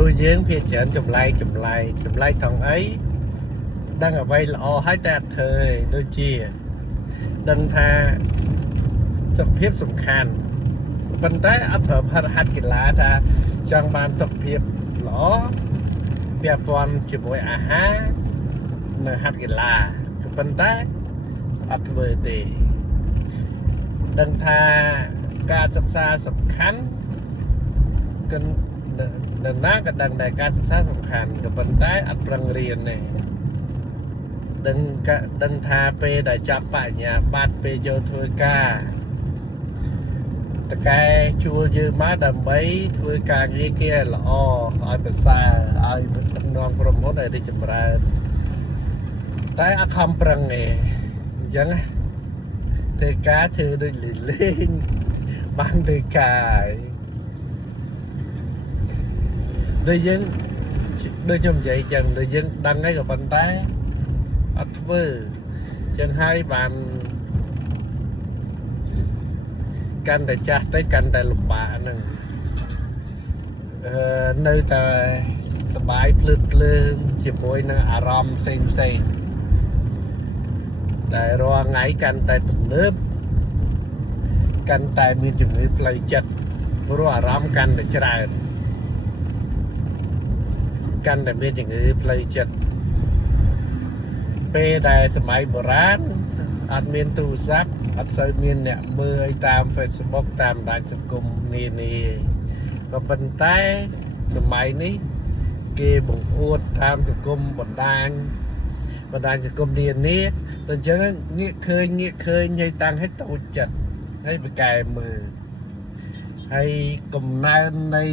đôi giếng phía trên chùm lay thằng ấy đang ở vây lọ hai tạt thời đôi chia đằng tha sập hiếp sầm khàn phần tay áp hợp hạt kịch lá ta trong bàn sập hiếp lõ bè toàn chỉ mỗi há nơi hạt kịch lá phần tay áp về tì đằng tha ca sập xa sập khán cần đằng ná cái đằng này ca sập xa sập khán cái phần tay áp răng riêng này đừng tha pe đại chắp bại nhà bát pe vô thôi ca tất cả chua dư má đầm bấy thôi ca như kia là ai bên xa ai bên non prom hốt này đi chậm ra tại ác không prang này chẳng thì cá thư đi lên ban đi cài đi dân đi trong vậy chẳng đi dân đăng cái bàn tay ắt vư chân hai bạn canh để chặt tới canh để lục bạ nè nơi taสบายเพลิดเพลินជាមួយនឹងអារម្មណ៍ផ្សេងផ្សេងដែលរាល់ថ្ងៃកាន់តែទំនើបកាន់តែមានជំងឺផ្លូវចិត្តព្រោះអារម្មណ៍កាន់តែច្រើនកាន់តែមានជំងឺផ្លូវចិត្តពេលដែលសម័យបុរាណអត់មានទូរស័ព្ទអត់សូវមានអ្នកមើលតាម Facebook តាមបណ្ដាញសង្គមនានាក៏ប៉ុន្តែសម័យនេះគេបង្អួតតាមសង្គមបណ្ដាញសង្គមនានាទៅអញ្ចឹងងាកឃើញហើយតាំងឲ្យតូចចិត្តហើយបកែមើលហើយកំណើននៃ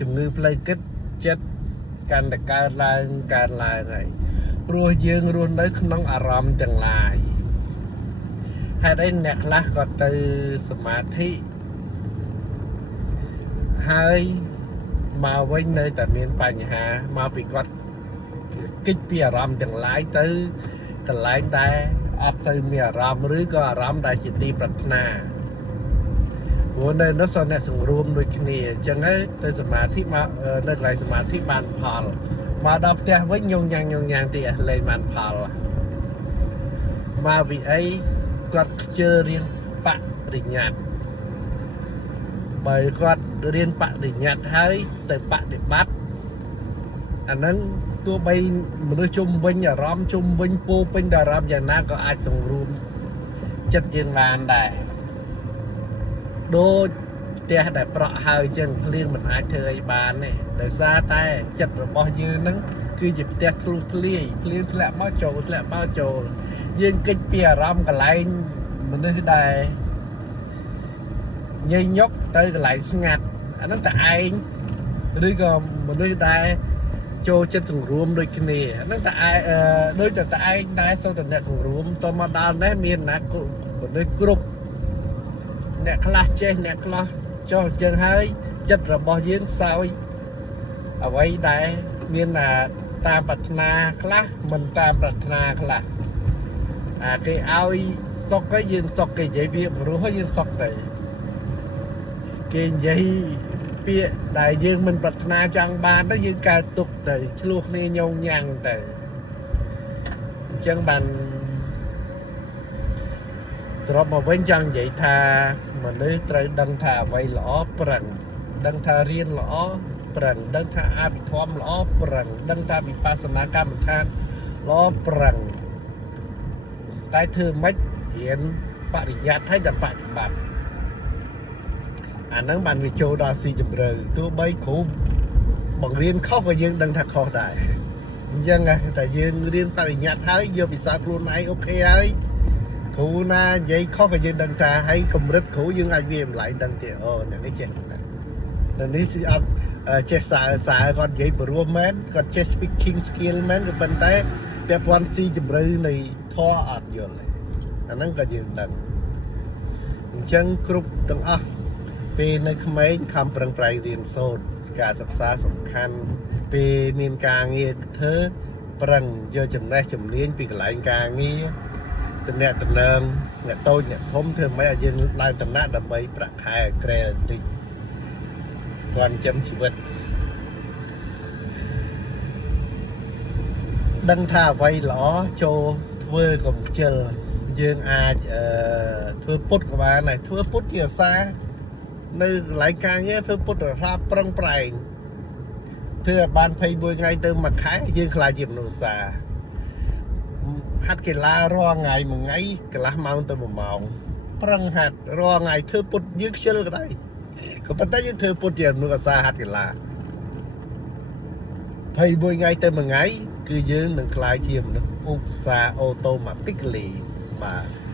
ជំងឺផ្លូវចិត្តកាន់តែកើតឡើងហើយព្រោះយើងរស់នៅក្នុងអារម្មណ៍ទាំងឡាយហេតុអីអ្នកខ្លះក៏ទៅសមាធិហើយមកវិញនៅតែមានបញ្ហាមកពីគាត់គិតពីអារម្មណ៍ទាំងឡាយទៅកន្លែងដែលអត់ទៅមានអារម្មណ៍ឬក៏អារម្មណ៍ដែលជាទីប្រាថ្នាព្រោះនៅនោះសអ្នកសង្រួមដូចគ្នាអញ្ចឹងទៅសមាធិមកនៅកន្លែងសមាធិបានផលមកដល់ផ្ទះវិញញងញ៉ាំទៀតលេងបានផលមកពីអីគាត់ខ្ជិលរៀនបរិញ្ញាតបើគាត់រៀនបរិញ្ញាតហើយទៅបដិបត្តិអាហ្នឹងទោះបីមនុស្សជុំវិញអារម្មណ៍ជុំវិញពោពេញអារម្មណ៍យ៉ាងណាក៏អាចសង្រួមចិត្តយើងបានដែរដូចផ្ទះដែលប្រក់ហើយអញ្ចឹងភ្លៀងមិនអាចធ្វើអីបានទេដោយសារតែចិត្តរបស់យើងហ្នឹងគឺជាផ្ទះធ្លុះធ្លាយភ្លៀងធ្លាក់មកចូលយើងគិតពីអារម្មណ៍កន្លែងមនុស្សដែលញញញុកទៅកន្លែងស្ងាត់អាហ្នឹងតែឯងឬក៏មនុស្សដែលចូលចិត្តសង្រួមដូចគ្នាអាហ្នឹងតែឯងដូចតែឯងដែរសូវតែអ្នកសង្រួមតមកដល់នេះមានណាមនុស្សគ្រប់អ្នកខ្លះចេះអ្នកខ្លះចុះអញ្ចឹងហើយចិត្តរបស់យើងសោយអ្វីដែលមានតាមប្រាថ្នាខ្លះមិនតាមប្រាថ្នាខ្លះគេឲ្យសុកហើយយើងសុកគេនិយាយវាព្រោះហើយយើងសុកទៅគេនិយាយពាក្យដែលយើងមិនប្រាថ្នាចង់បានទៅយើងកើតទុកទៅឆ្លោះគ្នាញងញ៉ាំងទៅអញ្ចឹងបានសរុបមកវិញចង់និយាយថាមនុស្សត្រូវដឹងថាអ្វីល្អប្រឹងដឹងថារៀនល្អប្រឹងដឹងថាអភិធម្មល្អប្រឹងដឹងថាវិបស្សនាកម្មដ្ឋានល្អប្រឹងតែធ្វើម៉េចរៀនបរិយ័តឲ្យតែបប្រតិបត្តិអាហ្នឹងបានវាចូលដល់ស៊ីជម្រៅទោះបីគ្រូបង្រៀនខុសក៏យើងដឹងថាខុសដែរអញ្ចឹងតែយើងរៀនបរិញ្ញាតហើយយកពិសោធន៍ខ្លួនឯងអូខេហើយគ្រូណានិយាយខុសក៏យើងដឹងថាហើយកម្រិតគ្រូយើងអាចវាម្លាយដឹងទៀតអូអ្នកនេះចេះណាអ្នកនេះអត់ចេះសារគាត់និយាយព្រោះមែនគាត់ចេះ speaking skill មែនក៏ប៉ុន្តែពាក់ព័ន្ធស៊ីជម្រៅនៃធម៌អត់យល់ទេអាហ្នឹងក៏យើងដឹងអញ្ចឹងគ្រប់ទាំងអស់ពេលនៅក្មេងខំប្រឹងប្រែងរៀនសូត្រការសិក្សាសំខាន់ពេលមានការងារធ្វើប្រឹងយកចំណេះជំនាញពីកន្លែងការងារតំណែងអ្នកតូចអ្នកធំធ្វើម៉េចឲ្យយើងឡើងតំណែងដើម្បីប្រាក់ខែក្រែបន្តិចគាត់ចិញ្ចឹមជីវិត ដឹងថាអ្វីល្អចូលធ្វើកុំខ្ជិលយើងអាចធ្វើពុតក៏បានដែរធ្វើពុតជាអាសានៅកន្លែងការងារធ្វើពុតរហ័សប្រឹងប្រែងធ្វើឲ្យបាន21ថ្ងៃទៅមួយខែយើងខ្លាចជាមនុស្សសាហាត់កីឡារាល់ថ្ងៃមួយថ្ងៃកន្លះម៉ោងទៅ1ម៉ោងប្រឹងហាត់រាល់ថ្ងៃធ្វើពុតយើងខ្ជិលក៏ដែរក៏ប៉ុន្តែយើងធ្វើពុតជាមនុស្សអាសាហាត់កីឡា21ថ្ងៃទៅមួយថ្ងៃគឺយើងនឹងខ្លាចជាមនុស្សឧស្សាហ៍អូតូម៉ាទិកលីបាទ